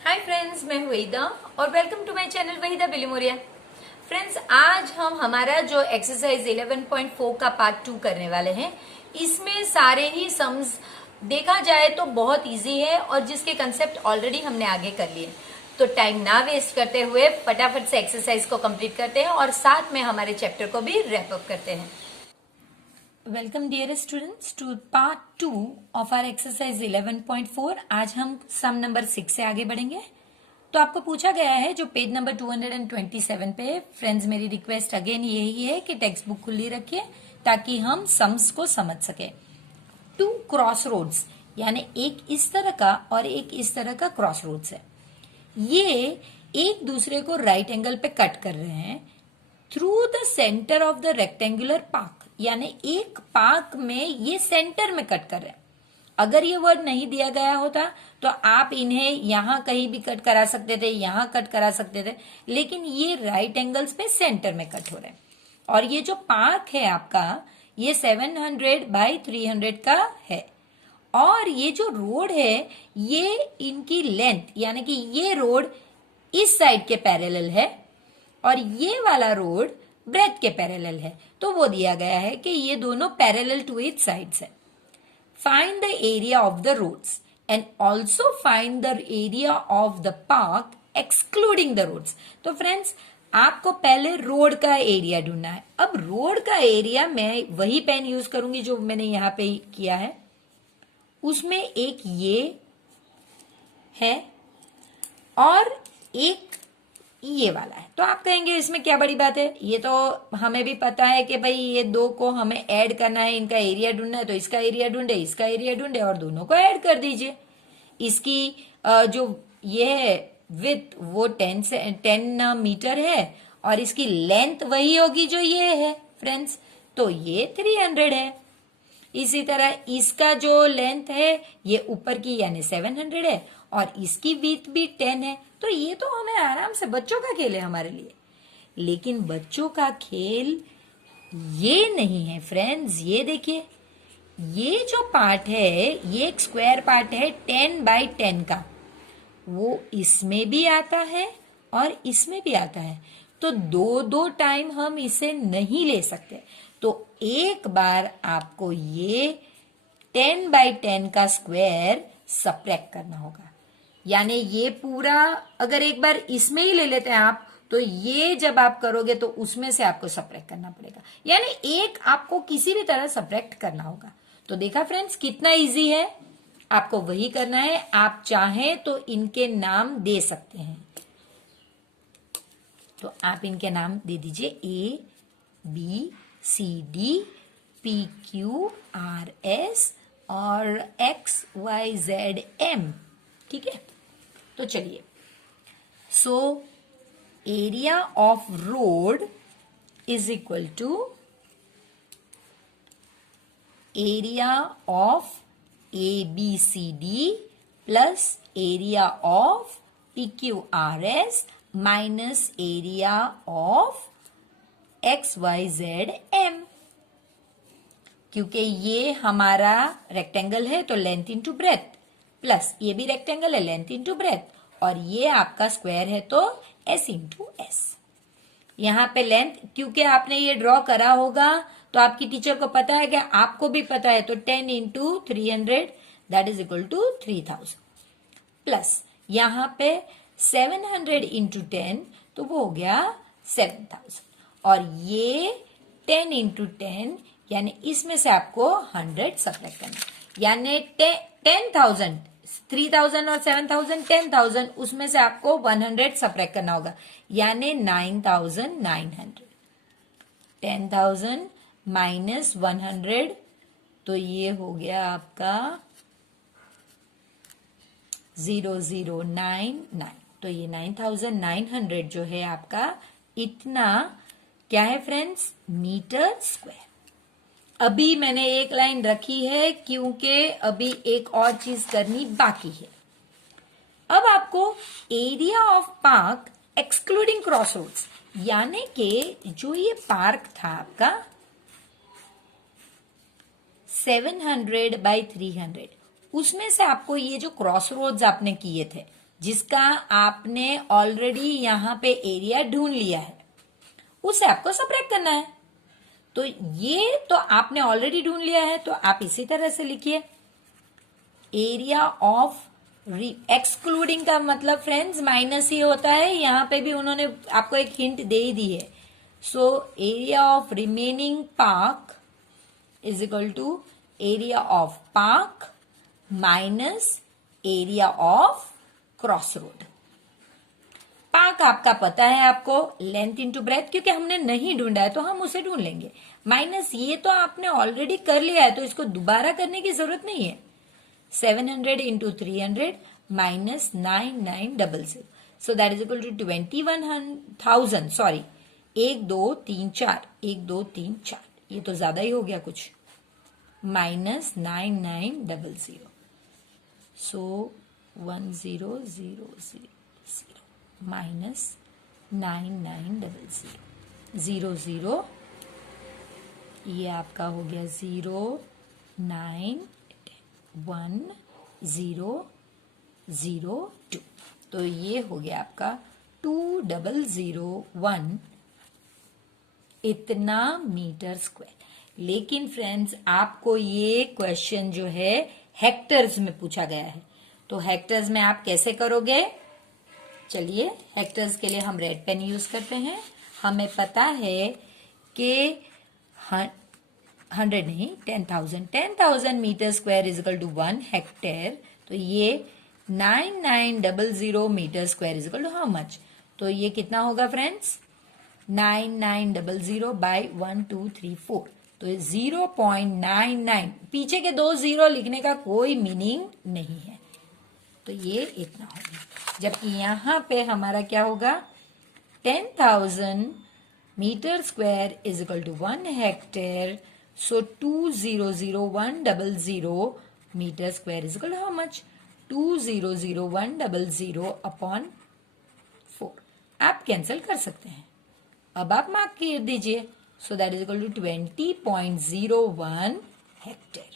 Hi friends, मैं वहीदा और welcome to my channel Waheeda Bilimoria. Friends, आज हम हमारा जो एक्सरसाइज 11.4 का पार्ट 2 करने वाले हैं। इसमें सारे ही सम्स देखा जाए तो बहुत इजी है और जिसके कंसेप्ट ऑलरेडी हमने आगे कर लिए। तो टाइम ना वेस्ट करते हुए फटाफट से एक्सरसाइज को कंप्लीट करते हैं और साथ में हमारे चैप्टर को भी रैप अप करते हैं। Welcome dear students to part 2 of our exercise 11.4। आज हम सम नंबर 6 से आगे बढ़ेंगे। तो आपको पूछा गया है जो पेज नंबर 227 पे। फ्रेंड्स, मेरी रिक्वेस्ट अगेन यही है कि टेक्स्ट बुक खुली रखिए ताकि हम सम्स को समझ सके। टू क्रॉस रोड्स, यानी एक इस तरह का और एक इस तरह का क्रॉस रोड्स है। ये एक दूसरे को राइट एंगल पे कट कर रहे हैं through the centre of the rectangular park, यानी एक पार्क में ये सेंटर में कट कर रहे हैं। अगर ये वर्ड नहीं दिया गया होता तो आप इन्हें यहां कहीं भी कट करा सकते थे, यहां कट करा सकते थे, लेकिन ये राइट एंगल्स पे सेंटर में कट हो रहे हैं। और ये जो पार्क है आपका, ये 700 बाई 300 का है। और ये जो रोड है ये इनकी लेंथ, यानी कि ये रोड इस साइड के पैरेलल है और ये वाला रोड ब्रेथ के पैरेलल है। तो वो दिया गया है कि ये दोनों पैरेलल टू इच साइड्स है। Find the area of the roads and also find the area of the park excluding the roads. तो फ्रेंड्स, आपको पहले रोड का एरिया ढूंढना है। अब रोड का एरिया मैं वही पेन यूज करूंगी जो मैंने यहां पे किया है। उसमें एक ये है और एक ये वाला है। तो आप कहेंगे इसमें क्या बड़ी बात है, ये तो हमें भी पता है कि भाई ये दो को हमें ऐड करना है, इनका एरिया ढूंढना है। तो इसका एरिया ढूंढे, इसका एरिया ढूंढे और दोनों को ऐड कर दीजिए। इसकी जो ये है विथ वो 10 मीटर है और इसकी लेंथ वही होगी जो ये है फ्रेंड्स, तो ये 300 है। इसी तरह इसका जो लेंथ है ये ऊपर की यानी 700 है और इसकी विड्थ भी 10 है। तो ये तो हमें आराम से, बच्चों का खेल है हमारे लिए। लेकिन बच्चों का खेल ये नहीं है फ्रेंड्स। ये देखिए, ये जो पार्ट है ये एक स्क्वायर पार्ट है 10 बाई 10 का। वो इसमें भी आता है और इसमें भी आता है। तो दो दो टाइम हम इसे नहीं ले सकते। तो एक बार आपको ये 10 बाई 10 का स्क्वायर सब्ट्रैक्ट करना होगा। यानी ये पूरा अगर एक बार इसमें ही ले लेते हैं आप, तो ये जब आप करोगे तो उसमें से आपको सब्ट्रैक्ट करना पड़ेगा। यानी एक आपको किसी भी तरह सब्ट्रैक्ट करना होगा। तो देखा फ्रेंड्स कितना इजी है, आपको वही करना है। आप चाहें तो इनके नाम दे सकते हैं। तो आप इनके नाम दे दीजिए A, B, C, D, P, Q, R, S और X, Y, Z, M। ठीक है, तो चलिए। So area of road is equal to area of ABCD plus area of PQRS minus area of XYZM। क्योंकि ये हमारा रेक्टेंगल है तो लेंथ इंटू ब्रेथ, प्लस ये भी रेक्टेंगल है लेंथ इंटू ब्रेथ, और ये आपका स्क्वायर है तो S इंटू S। यहां पे लेंथ क्योंकि आपने ये ड्रॉ करा होगा तो आपकी टीचर को पता है कि आपको भी पता है, तो 10 into 300 that is equal to 3000 plus यहां पे 700 इंटू 10 तो वो हो गया 7000 और ये 10 इंटू 10 यानी इसमें से आपको 100 सब्ट्रैक्ट करना, यानी 10,000 3000 और 7000 10,000, उसमें से आपको 100 सब्ट्रैक्ट करना होगा यानी 9,900। 10,000 माइनस 100 तो ये हो गया आपका 0099। तो ये 9,900 जो है आपका इतना क्या है फ्रेंड्स, मीटर स्क्वायर। अभी मैंने एक लाइन रखी है क्योंकि अभी एक और चीज करनी बाकी है। अब आपको area of park excluding cross roads, यानी कि जो ये पार्क था आपका 700 बाई 300, उसमें से आपको ये जो क्रॉस रोड्स आपने किए थे जिसका आपने ऑलरेडी यहाँ पे एरिया ढूंढ लिया है, उसे आपको सबट्रैक्ट करना है। तो ये तो आपने ऑलरेडी ढूंढ लिया है, तो आप इसी तरह से लिखिए एरिया ऑफ एक्सक्लूडिंग का मतलब फ्रेंड्स माइनस ही होता है, यहां पे भी उन्होंने आपको एक हिंट दे ही दी है। So area of remaining park is equal to area of park minus area of cross road. Park आपका पता है आपको, लेंथ इंटू ब्रेथ, क्योंकि हमने नहीं ढूंढा है तो हम उसे ढूंढ लेंगे। माइनस ये तो आपने ऑलरेडी कर लिया है, तो इसको दोबारा करने की जरूरत नहीं है। 700 into 300 minus 9900, so that is equal to 21,000। Sorry, 1 2 3 4, 1 2 3 4, ये तो ज्यादा ही हो गया कुछ, माइनस 9900। सो 1000 माइनस 9900 00, ये आपका हो गया 09102। तो ये हो गया आपका 2001 इतना मीटर स्क्वायर। लेकिन फ्रेंड्स आपको ये क्वेश्चन जो है हेक्टर्स में पूछा गया है, तो हेक्टर्स में आप कैसे करोगे? चलिए, हेक्टर्स के लिए हम रेड पेन यूज करते हैं। हमें पता है कि 100 नहीं, 10,000 metre square is equal to 1 hectare. तो ये 9900 metre square is equal to how much? तो ये कितना होगा फ्रेंड्स? 9900 बाई 1 2 3 4, तो 0.99। पीछे के 2 जीरो लिखने का कोई मीनिंग नहीं है, तो ये इतना होगा। जबकि यहां पे हमारा क्या होगा? 10,000 metre square is equal to 1 hectare. So 200100 metre square is equal to how much? 200100 upon 4। आप कैंसिल कर सकते हैं, अब आप मार्क कर दीजिए। So that is equal to 20.01 hectare.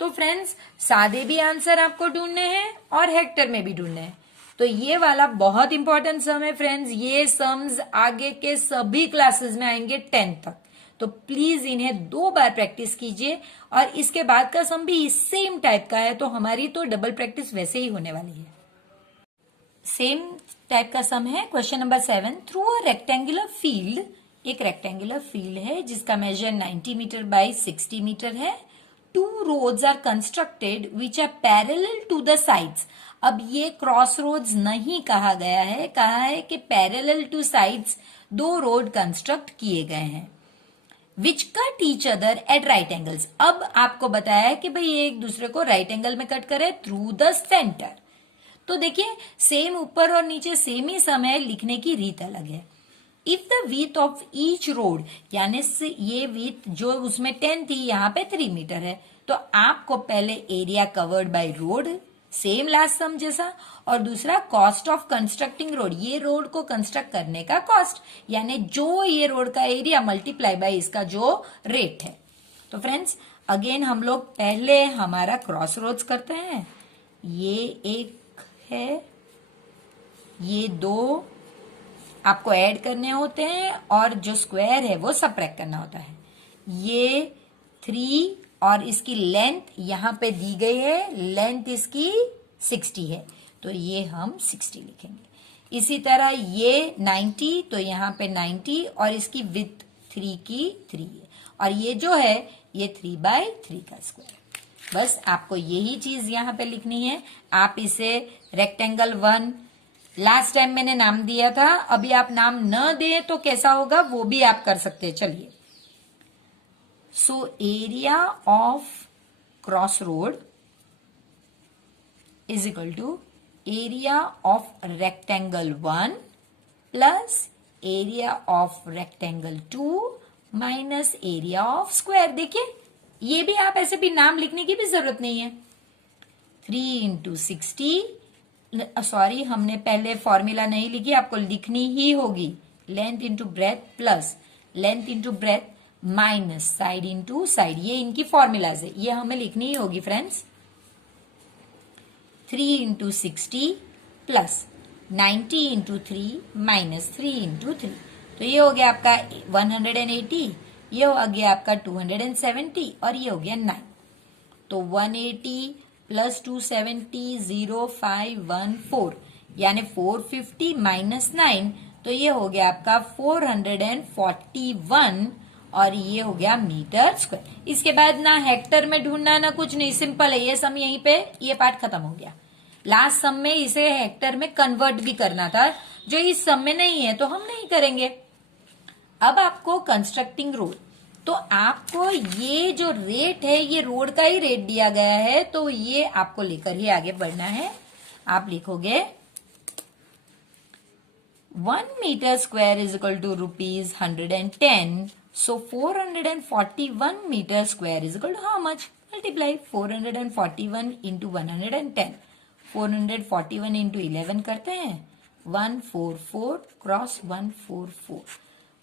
तो फ्रेंड्स, सादे भी आंसर आपको ढूंढने हैं और हेक्टर में भी ढूंढने हैं। तो ये वाला बहुत इंपॉर्टेंट सम है फ्रेंड्स। ये सम्स आगे के सभी क्लासेस में आएंगे 10th तक, तो प्लीज इन्हें 2 बार प्रैक्टिस कीजिए। और इसके बाद का सम भी सेम टाइप का है, तो हमारी तो डबल प्रैक्टिस वैसे ही होने वाली है। सेम टाइप का सम है question number 7। Through a rectangular field, एक रेक्टेंगुलर फील्ड है जिसका मेजर 90 मीटर बाई 60 मीटर है। 2 roads are constructed which are parallel to the sides। अब ये क्रॉस रोड्स नहीं कहा गया है, कहा है कि parallel two sides 2 road construct किए गए हैं। Which cut each other at right angles. अब आपको बताया है कि भाई ये एक दूसरे को राइट एंगल में कट करे थ्रू द सेंटर। तो देखिए, सेम ऊपर और नीचे सेम ही सम है, लिखने की रीत अलग है। If the width of each road, यानी ये विथ जो उसमें 10 थी, यहाँ पे 3 मीटर है, तो आपको पहले area covered by road, same last sum जैसा, और दूसरा कॉस्ट ऑफ कंस्ट्रक्टिंग रोड, ये रोड को कंस्ट्रक्ट करने का कॉस्ट, यानी जो ये रोड का एरिया मल्टीप्लाई बाय इसका जो रेट है। तो फ्रेंड्स, अगेन हम लोग पहले हमारा क्रॉस रोड्स करते हैं। ये एक है, ये 2 आपको ऐड करने होते हैं, और जो स्क्वायर है वो सबट्रैक्ट करना होता है। ये 3 और इसकी लेंथ यहां पे दी गई है, लेंथ इसकी 60 है, तो ये हम 60 लिखेंगे। इसी तरह ये 90, तो यहां पे 90, और इसकी विथ 3 की 3 है, और ये जो है ये 3/3 का स्क्वायर। बस आपको यही चीज यहां पे लिखनी है। आप इसे रेक्टेंगल 1, लास्ट टाइम मैंने नाम दिया था, अभी आप नाम न दें तो कैसा होगा वो भी आप कर सकते हैं। चलिए, so area of cross road is equal to area of rectangle 1 plus area of rectangle 2 minus area of square. देखिए, ये भी आप ऐसे भी नाम लिखने की भी जरूरत नहीं है। 3 इंटू 60, सॉरी हमने पहले फॉर्मूला नहीं लिखी, आपको लिखनी ही होगी। Length into breath plus length into breath minus side into side, ये इनकी फॉर्मूलाज है, ये हमें लिखनी ही होगी friends. 3 into 60 plus 90 into 3 minus 3 into 3। तो ये हो गया आपका 180, ये हो गया आपका 270 और ये हो गया 9। तो 180 प्लस 270 0514 यानी 450 माइनस 9, तो ये हो गया आपका 441 और ये हो गया मीटर स्क्वायर। इसके बाद ना हेक्टर में ढूंढना ना कुछ नहीं, सिंपल है। ये सम यहीं पे ये पार्ट खत्म हो गया। लास्ट सम में इसे हेक्टर में कन्वर्ट भी करना था, जो इस सम में नहीं है तो हम नहीं करेंगे। अब आपको कंस्ट्रक्टिंग रोड, तो आपको ये जो रेट है ये रोड का ही रेट दिया गया है, तो ये आपको लेकर ही आगे बढ़ना है। आप लिखोगे 1 metre square is equal to ₹110, so 441 meter square is equal to how much? Multiply 441 into 110, 441 into 11 करते हैं 144 क्रॉस 144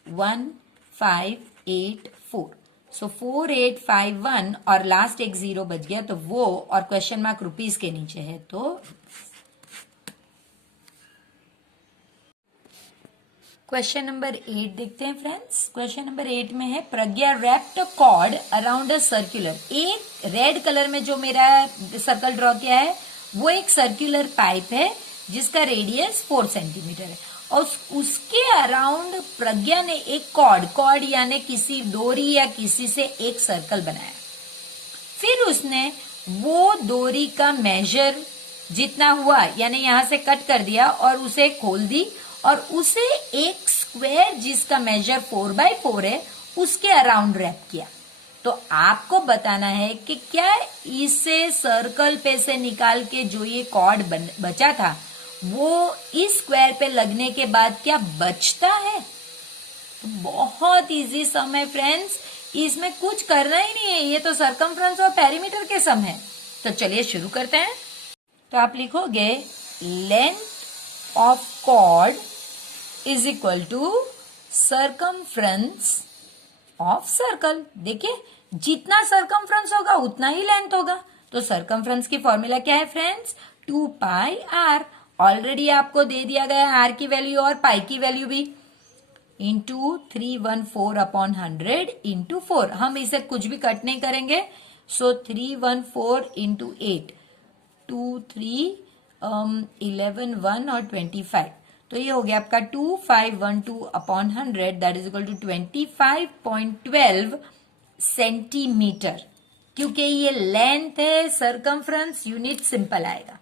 1584, सो 4851 और लास्ट एक जीरो बच गया तो वो, और क्वेश्चन मार्क रुपीज के नीचे है। तो क्वेश्चन नंबर 8 देखते हैं फ्रेंड्स। क्वेश्चन नंबर 8 में है Pragya wrapped a cord around a circular. एक रेड कलर में जो मेरा सर्कल ड्रॉ किया है वो एक सर्कुलर पाइप है जिसका रेडियस 4 सेंटीमीटर है, और उसके अराउंड प्रज्ञा ने एक कॉर्ड यानी किसी डोरी या किसी से एक सर्कल बनाया। फिर उसने वो डोरी का मेजर जितना हुआ यानी यहां से कट कर दिया और उसे खोल दी, और उसे एक स्क्वायर जिसका मेजर 4x4 है उसके अराउंड रैप किया। तो आपको बताना है कि क्या इसे सर्कल पे से निकाल के जो ये कॉर्ड बचा था वो इस स्क्वायर पे लगने के बाद क्या बचता है। तो बहुत इजी सम है फ्रेंड्स, इसमें कुछ करना ही नहीं है, ये तो सरकमफ्रेंस और पेरीमीटर के सम है। तो चलिए शुरू करते हैं। तो आप लिखोगे length of cord is equal to circumference of circle. देखिए जितना सर्कमफ्रेंस होगा उतना ही लेंथ होगा। तो सर्कमफ्रेंस की फॉर्मूला क्या है फ्रेंड्स? 2πr। ऑलरेडी आपको दे दिया गया आर की वैल्यू और पाई की वैल्यू भी, इंटू 314/100 इंटू 4। हम इसे कुछ भी कट नहीं करेंगे, सो 314 इंटू 8 2 3 11 1 और 25, तो ये हो गया आपका 2512/100 that is equal to 25.12 centimetre. क्योंकि ये लेंथ है, सरकमफ्रेंस यूनिट सिंपल आएगा।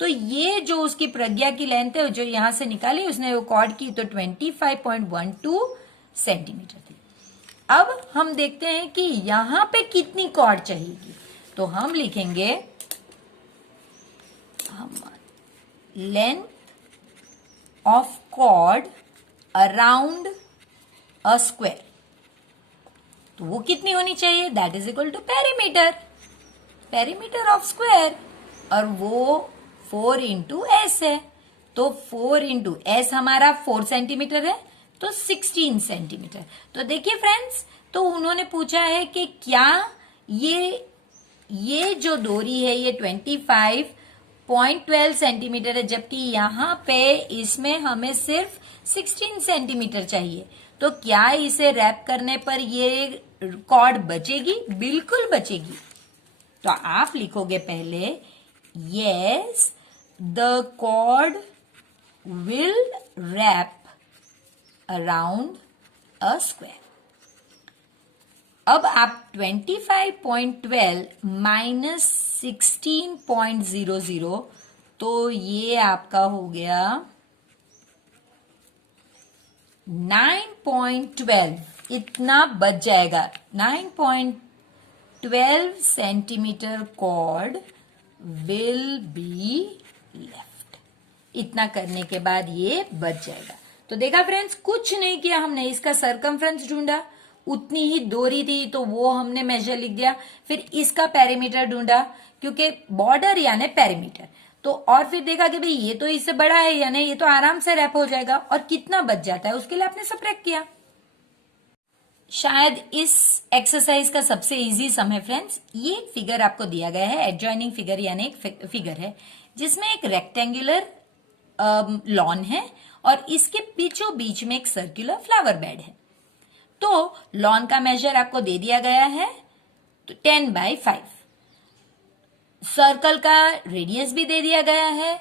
तो ये जो उसकी प्रज्ञा की लेंथ है जो यहां से निकाली उसने वो कॉर्ड की, तो 25.12 सेंटीमीटर थी। अब हम देखते हैं कि यहां पे कितनी कॉर्ड चाहिएगी। तो हम लिखेंगे length of cord around a square, तो वो कितनी होनी चाहिए? That is equal to perimeter of square, और वो 4 इंटू एस है। तो 4 इंटू एस हमारा 4 सेंटीमीटर है, तो 16 सेंटीमीटर। तो देखिए फ्रेंड्स, तो उन्होंने पूछा है कि क्या ये जो डोरी है ये 25.12 सेंटीमीटर है, जबकि यहाँ पे इसमें हमें सिर्फ 16 सेंटीमीटर चाहिए। तो क्या इसे रैप करने पर ये कॉर्ड बचेगी? बिल्कुल बचेगी। तो आप लिखोगे पहले yes the cord will wrap around a square. अब आप 25.12 माइनस 16.00, तो ये आपका हो गया 9.12, इतना बच जाएगा। 9.12 centimetre cord will be left. इतना करने के बाद ये बच जाएगा। तो देखा फ्रेंड्स, कुछ नहीं किया हमने, इसका सरकमफ्रेंस ढूंढा, उतनी ही दूरी थी तो वो हमने मेजर लिख दिया। फिर इसका पेरीमीटर ढूंढा क्योंकि बॉर्डर यानी पेरीमीटर, तो और फिर देखा कि भाई ये तो इससे बड़ा है यानी ये तो आराम से रैप हो जाएगा, और कितना बच जाता है उसके लिए आपने सबट्रैक्ट किया। शायद इस एक्सरसाइज का सबसे इजी सम है फ्रेंड्स। ये फिगर आपको दिया गया है, एडजॉइनिंग फिगर यानी एक फिगर है। जिसमें एक रेक्टेंगुलर लॉन है और इसके बीचों बीच में एक सर्कुलर फ्लावर बेड है। तो लॉन का मेजर आपको दे दिया गया है, तो 10/5। सर्कल का रेडियस भी दे दिया गया है।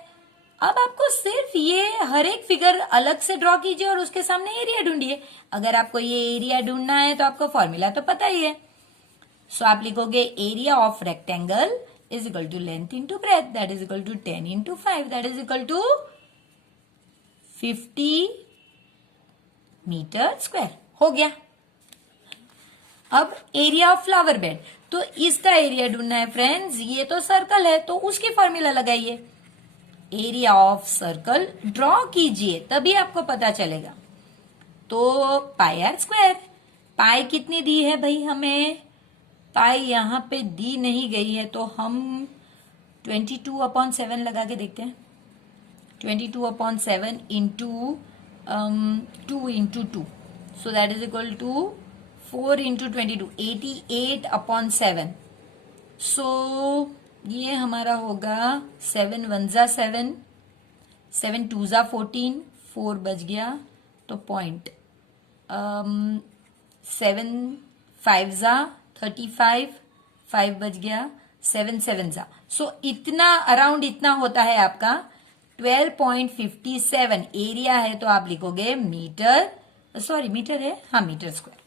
अब आपको सिर्फ ये हर एक फिगर अलग से ड्रॉ कीजिए और उसके सामने एरिया ढूंढिए। अगर आपको ये एरिया ढूंढना है तो आपको फॉर्मूला तो पता ही है। सो आप लिखोगे area of rectangle is equal to length into breadth, that is equal to 10 into 5, that is equal to 50 metre square. हो गया। अब एरिया ऑफ फ्लावर बेड, तो इसका एरिया ढूंढना है फ्रेंड्स। ये तो सर्कल है तो उसकी फॉर्मूला लगाइए। एरिया ऑफ सर्कल ड्रॉ कीजिए तभी आपको पता चलेगा। तो पाई आर स्क्वायर। पाई कितनी दी है भाई हमें? पाई यहां पे दी नहीं गई है तो हम 22/7 लगा के देखते हैं। 22/7 into 2 into 2, so that is equal to 4 into 22, 88/7। So ये हमारा होगा 7 1 जा 7, 7 2 जा 14, 4 बच गया तो पॉइंट, 7 5 जा 35, 5 बच गया, 7 7 जा। सो इतना अराउंड इतना होता है आपका 12.57 एरिया है। तो आप लिखोगे मीटर, सॉरी मीटर है, हाँ मीटर स्क्वायर।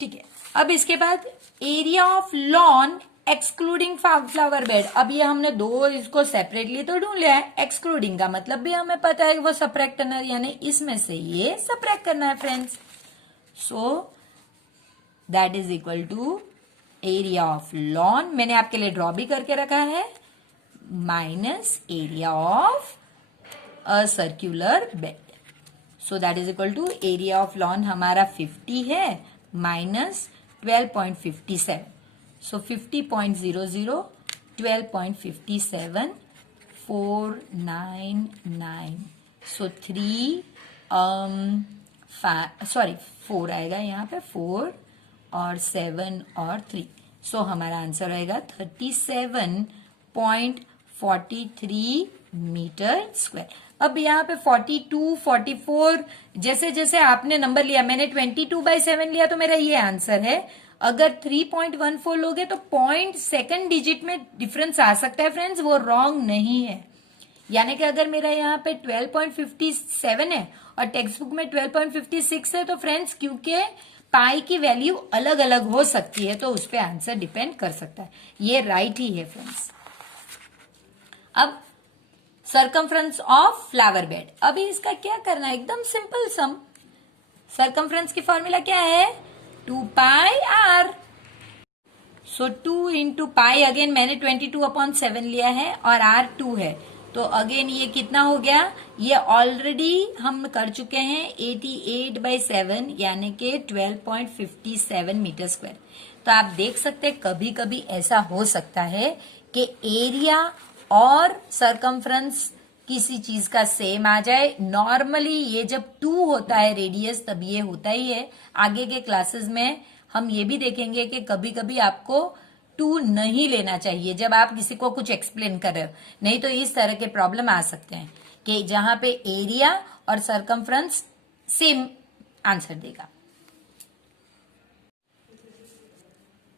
ठीक है। अब इसके बाद area of lawn excluding flower bed. अब ये हमने दो इसको सेपरेटली तो ढूंढ लिया है, एक्सक्लूडिंग का मतलब भी हमें पता है कि वो सबट्रैक्ट करना है, यानी इसमें से ये सबट्रैक्ट करना है friends. So that is equal to area of lawn, मैंने आपके लिए ड्रॉ भी करके रखा है, minus area of a circular bed. So that is equal to area of lawn हमारा 50 है माइनस 12.57, सो 50.00, 12.57, 499, सो 4 आएगा यहाँ पे, 4 और 7 और 3, सो हमारा आंसर आएगा 37.43 मीटर स्क्वायर। अब यहाँ पे 42, 44 जैसे जैसे आपने नंबर लिया, मैंने 22/7 लिया तो मेरा ये आंसर है। अगर 3.14 लोगे तो पॉइंट सेकंड डिजिट में डिफरेंस आ सकता है फ्रेंड्स, वो रॉन्ग नहीं है। यानी कि अगर मेरा यहाँ पे 12.57 है और टेक्स्ट बुक में 12.56 है तो फ्रेंड्स क्योंकि पाई की वैल्यू अलग अलग हो सकती है तो उस पर आंसर डिपेंड कर सकता है। ये राइट ही है फ्रेंड्स। अब सर्कमफ्रेंस ऑफ फ्लावर बेड, अभी इसका क्या करना है, एकदम सिंपल सम। सर्कमफ्रेंस की फॉर्मूला क्या है? 2πr। सो 2 इंटू पाई, अगेन मैंने 22/7 लिया है और r 2 है, तो अगेन ये कितना हो गया, ये ऑलरेडी हम कर चुके हैं 88/7 यानी कि 12.57 मीटर स्क्वायर। तो आप देख सकते हैं कभी कभी ऐसा हो सकता है कि एरिया और सरकमफ्रेंस किसी चीज का सेम आ जाए। नॉर्मली ये जब 2 होता है रेडियस तब ये होता ही है। आगे के क्लासेस में हम ये भी देखेंगे कि कभी कभी आपको 2 नहीं लेना चाहिए जब आप किसी को कुछ एक्सप्लेन कर रहे हो, नहीं तो इस तरह के प्रॉब्लम आ सकते हैं कि जहां पे एरिया और सरकमफ्रेंस सेम आंसर देगा।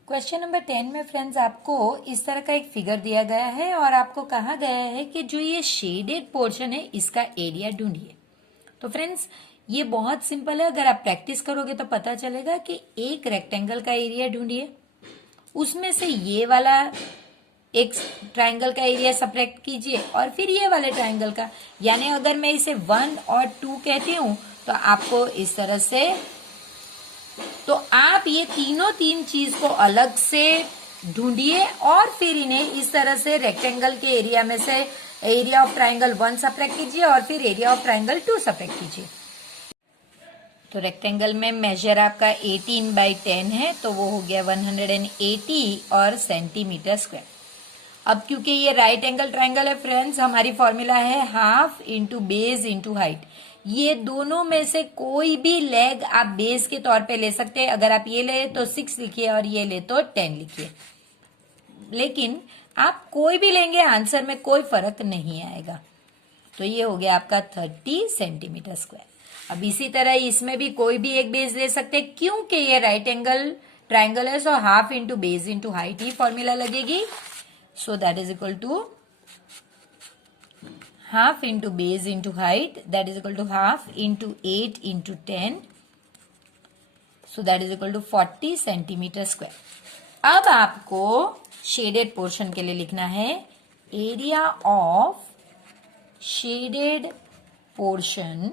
क्वेश्चन नंबर 10 में फ्रेंड्स आपको इस तरह का एक फिगर दिया गया है और आपको कहा गया है कि जो ये शेडेड पोर्शन है इसका एरिया ढूंढिए। तो फ्रेंड्स ये बहुत सिंपल है, अगर आप प्रैक्टिस करोगे तो पता चलेगा कि एक रेक्टेंगल का एरिया ढूंढिए, उसमें से ये वाला एक ट्राइंगल का एरिया सब्ट्रैक्ट कीजिए और फिर ये वाले ट्राइंगल का, यानी अगर मैं इसे 1 और 2 कहती हूं तो आपको इस तरह से, तो आप ये तीन चीज को अलग से ढूंढिए और फिर इन्हें इस तरह से रेक्टेंगल के एरिया में से एरिया ऑफ ट्राइंगल 1 सब्ट्रैक्ट कीजिए और फिर एरिया ऑफ ट्राइंगल 2 सब्ट्रैक्ट कीजिए। तो रेक्टेंगल में मेजर आपका 18/10 है तो वो हो गया 180 और सेंटीमीटर स्क्वायर। अब क्योंकि ये राइट एंगल ट्राइंगल है फ्रेंड्स, हमारी फॉर्मूला है half into base into height. ये दोनों में से कोई भी लेग आप बेस के तौर पे ले सकते हैं। अगर आप ये ले तो 6 लिखिए और ये ले तो 10 लिखिए। लेकिन आप कोई भी लेंगे आंसर में कोई फर्क नहीं आएगा। तो ये हो गया आपका 30 सेंटीमीटर स्क्वायर। अब इसी तरह इसमें भी कोई भी एक बेस ले सकते हैं, क्योंकि ये राइट एंगल ट्राइंगल है, so half into base into height ही फॉर्मूला लगेगी। So that is equal to half into base into height, that is equal to half into 8 into 10, so that is equal to 40 centimetre square. अब आपको shaded portion के लिए लिखना है area of shaded portion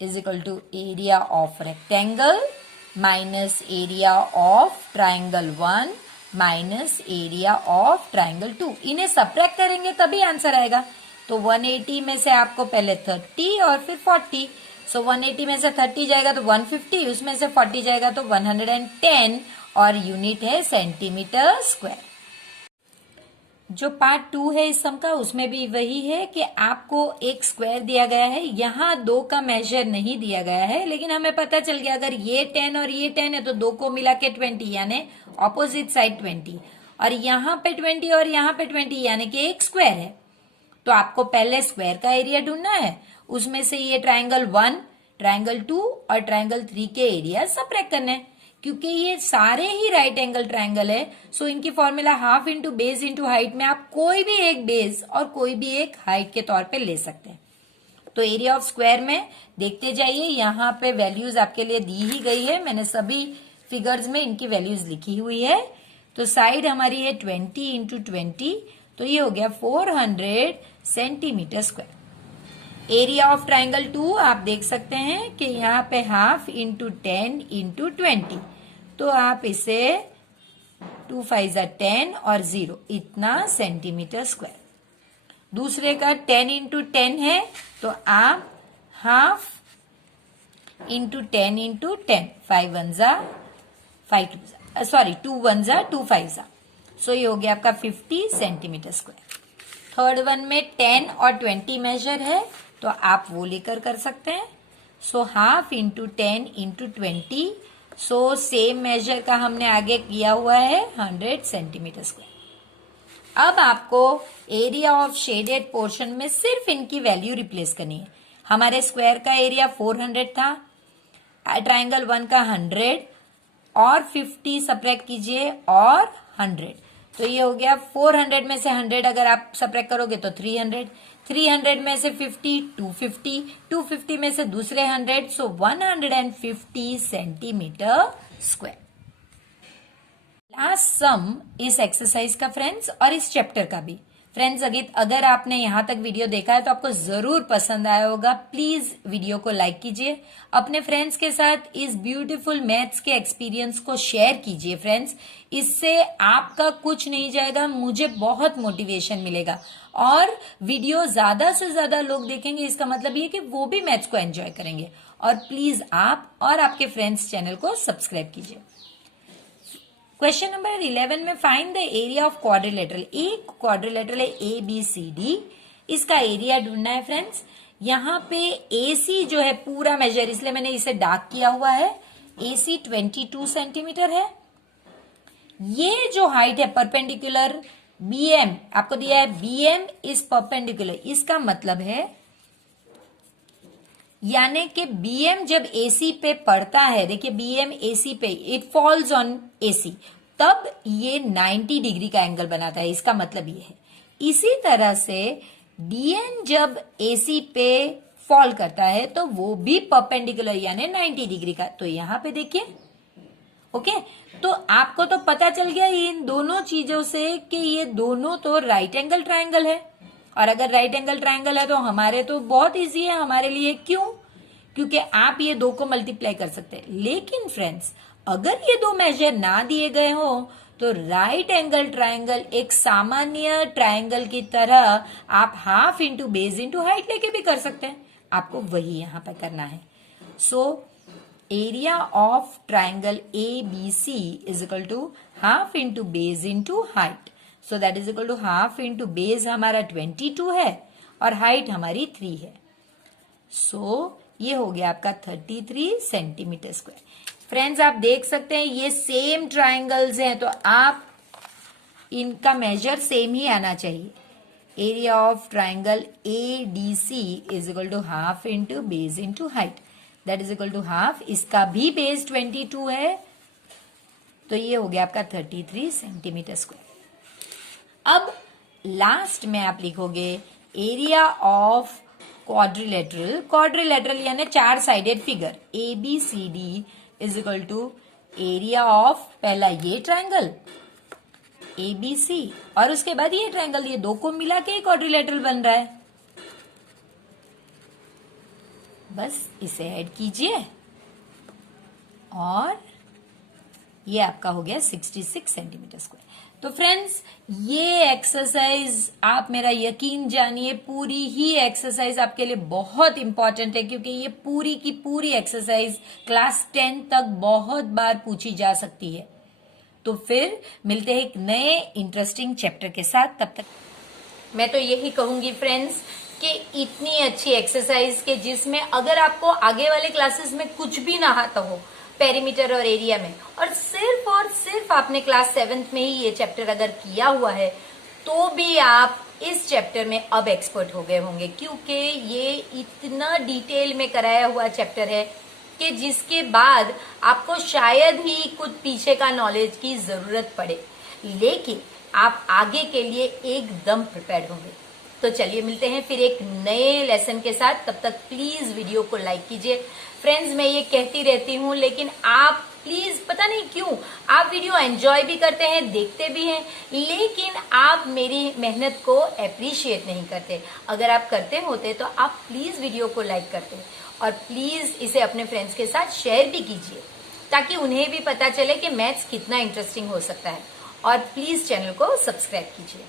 is equal to area of rectangle minus area of triangle 1 minus area of triangle 2। इन्हें subtract करेंगे तभी answer आएगा। तो 180 में से आपको पहले 30 और फिर 40, सो 180 में से 30 जाएगा तो 150, उसमें से 40 जाएगा तो 110, और यूनिट है सेंटीमीटर स्क्वायर। जो पार्ट 2 है इस सम का, उसमें भी वही है कि आपको एक स्क्वायर दिया गया है, यहाँ 2 का मेजर नहीं दिया गया है, लेकिन हमें पता चल गया अगर ये 10 और ये 10 है तो 2 को मिला के 20, यानी ऑपोजिट साइड 20, और यहाँ पे 20 और यहाँ पे 20 यानी कि एक स्क्वायर है। तो आपको पहले स्क्वायर का एरिया ढूंढना है, उसमें से ये ट्राइंगल 1, ट्राइंगल 2 और ट्राइंगल 3 के एरिया सब्ट्रैक्ट करने हैं। क्योंकि ये सारे ही राइट एंगल ट्राइंगल है, सो इनकी formula half into base into height में आप कोई भी एक बेस और कोई भी एक हाइट के तौर पे ले सकते हैं। तो एरिया ऑफ स्क्वायर में देखते जाइए, यहाँ पे वैल्यूज आपके लिए दी ही गई है, मैंने सभी फिगर्स में इनकी वैल्यूज लिखी हुई है। तो साइड हमारी है 20 इंटू 20, तो ये हो गया 400 centimetre square. Area of triangle 2 आप देख सकते हैं कि यहाँ पे हाफ इंटू 10 इंटू 20, तो आप इसे 2 5 10 और 0 इतना सेंटीमीटर स्क्वायर। दूसरे का 10 इंटू 10 है, तो आप हाफ इंटू 10 इंटू 10, 5 1 जा 5 2 सॉरी 2 1 जा 2 5 जा, सो ये हो गया आपका 50 सेंटीमीटर स्क्वायर। थर्ड वन में 10 और 20 मेजर है, तो आप वो लेकर कर सकते हैं। So half into 10 into 20, so same measure का हमने आगे किया हुआ है 100 सेंटीमीटर स्क्वायर। अब आपको एरिया ऑफ शेडेड पोर्शन में सिर्फ इनकी वैल्यू रिप्लेस करनी है। हमारे स्क्वायर का एरिया 400 था, ट्राइंगल 1 का 100 और 50 सब्ट्रैक्ट कीजिए और 100, तो ये हो गया 400 में से 100 अगर आप सब्ट्रैक्ट करोगे तो 300, 300 में से 50 250, 250 में से दूसरे 100, सो 150 सेंटीमीटर स्क्वायर। लास्ट सम इस एक्सरसाइज का फ्रेंड्स और इस चैप्टर का भी। फ्रेंड्स अगर आपने यहाँ तक वीडियो देखा है तो आपको जरूर पसंद आया होगा। प्लीज वीडियो को लाइक कीजिए, अपने फ्रेंड्स के साथ इस ब्यूटीफुल मैथ्स के एक्सपीरियंस को शेयर कीजिए फ्रेंड्स। इससे आपका कुछ नहीं जाएगा, मुझे बहुत मोटिवेशन मिलेगा, और वीडियो ज्यादा से ज्यादा लोग देखेंगे, इसका मतलब ये कि वो भी मैथ्स को एंजॉय करेंगे। और प्लीज आप और आपके फ्रेंड्स चैनल को सब्सक्राइब कीजिए। क्वेश्चन नंबर 11 में find the area of quadrilateral. एक क्वाड्रिलेटरल है ABCD, इसका एरिया ढूंढना है फ्रेंड्स। यहाँ पे AC जो है पूरा मेजर, इसलिए मैंने इसे डार्क किया हुआ है, AC 22 सेंटीमीटर है। ये जो हाइट है परपेंडिकुलर BM आपको दिया है, BM इज परपेंडिकुलर, इसका मतलब है यानी कि BM जब AC पे पड़ता है, देखिए BM AC पे इट फॉल्स ऑन AC, तब ये 90 डिग्री का एंगल बनाता है, इसका मतलब ये है। इसी तरह से DN जब AC पे फॉल करता है तो वो भी परपेंडिकुलर यानी 90 डिग्री का। तो यहां पे देखिए, ओके, तो आपको तो पता चल गया इन दोनों चीजों से कि ये दोनों तो राइट एंगल ट्राइंगल है। और अगर राइट एंगल ट्राइंगल है तो हमारे तो बहुत इजी है हमारे लिए। क्यों? क्योंकि आप ये दो को मल्टीप्लाई कर सकते हैं। लेकिन फ्रेंड्स अगर ये दो मेजर ना दिए गए हो तो राइट एंगल ट्राइंगल एक सामान्य ट्राइंगल की तरह आप half into base into height लेके भी कर सकते हैं। आपको वही यहां पर करना है। So area of triangle ABC is equal to half into base into height. So that is equal to half into base हमारा 22 है और हाइट हमारी 3 है। सो ये हो गया आपका 33 सेंटीमीटर स्क्वायर। फ्रेंड्स आप देख सकते हैं ये सेम ट्राइंगल्स हैं, तो आप इनका मेजर सेम ही आना चाहिए। Area of triangle A D C is equal to half into base into height, that is equal to half. इसका भी बेस 22 है, तो ये हो गया आपका 33 सेंटीमीटर स्क्वायर। अब लास्ट में आप लिखोगे एरिया ऑफ क्वाड्रिलेटरल, क्वाड्रिलेटरल यानी 4 sided figure A B C D is equal to area of पहला ये ट्राइंगल ए बी सी और उसके बाद ये ट्राइंगल, ये दो को मिला के क्वाड्रिलेटरल बन रहा है। बस इसे ऐड कीजिए और ये आपका हो गया 66 सेंटीमीटर स्क्वायर। तो फ्रेंड्स, ये एक्सरसाइज आप मेरा यकीन जानिए, पूरी ही एक्सरसाइज आपके लिए बहुत इंपॉर्टेंट है, क्योंकि ये पूरी की पूरी एक्सरसाइज क्लास 10 तक बहुत बार पूछी जा सकती है। तो फिर मिलते हैं एक नए इंटरेस्टिंग चैप्टर के साथ। तब तक मैं तो यही कहूंगी फ्रेंड्स कि इतनी अच्छी एक्सरसाइज के जिसमें अगर आपको आगे वाले क्लासेस में कुछ भी ना आता हो पेरीमीटर और एरिया में, और सिर्फ आपने क्लास 7th में ही ये चैप्टर अगर किया हुआ है, तो भी आप इस चैप्टर में अब एक्सपर्ट हो गए होंगे, क्योंकि ये इतना डिटेल में कराया हुआ चैप्टर है कि जिसके बाद आपको शायद ही कुछ पीछे का नॉलेज की जरूरत पड़े, लेकिन आप आगे के लिए एकदम प्रिपेयर्ड होंगे। तो चलिए मिलते हैं फिर एक नए लेसन के साथ। तब तक प्लीज वीडियो को लाइक कीजिए। फ्रेंड्स, मैं ये कहती रहती हूँ, लेकिन आप प्लीज, पता नहीं क्यों, आप वीडियो एंजॉय भी करते हैं, देखते भी हैं, लेकिन आप मेरी मेहनत को अप्रिशिएट नहीं करते। अगर आप करते होते तो आप प्लीज वीडियो को लाइक करते और प्लीज इसे अपने फ्रेंड्स के साथ शेयर भी कीजिए, ताकि उन्हें भी पता चले कि मैथ्स कितना इंटरेस्टिंग हो सकता है। और प्लीज चैनल को सब्सक्राइब कीजिए।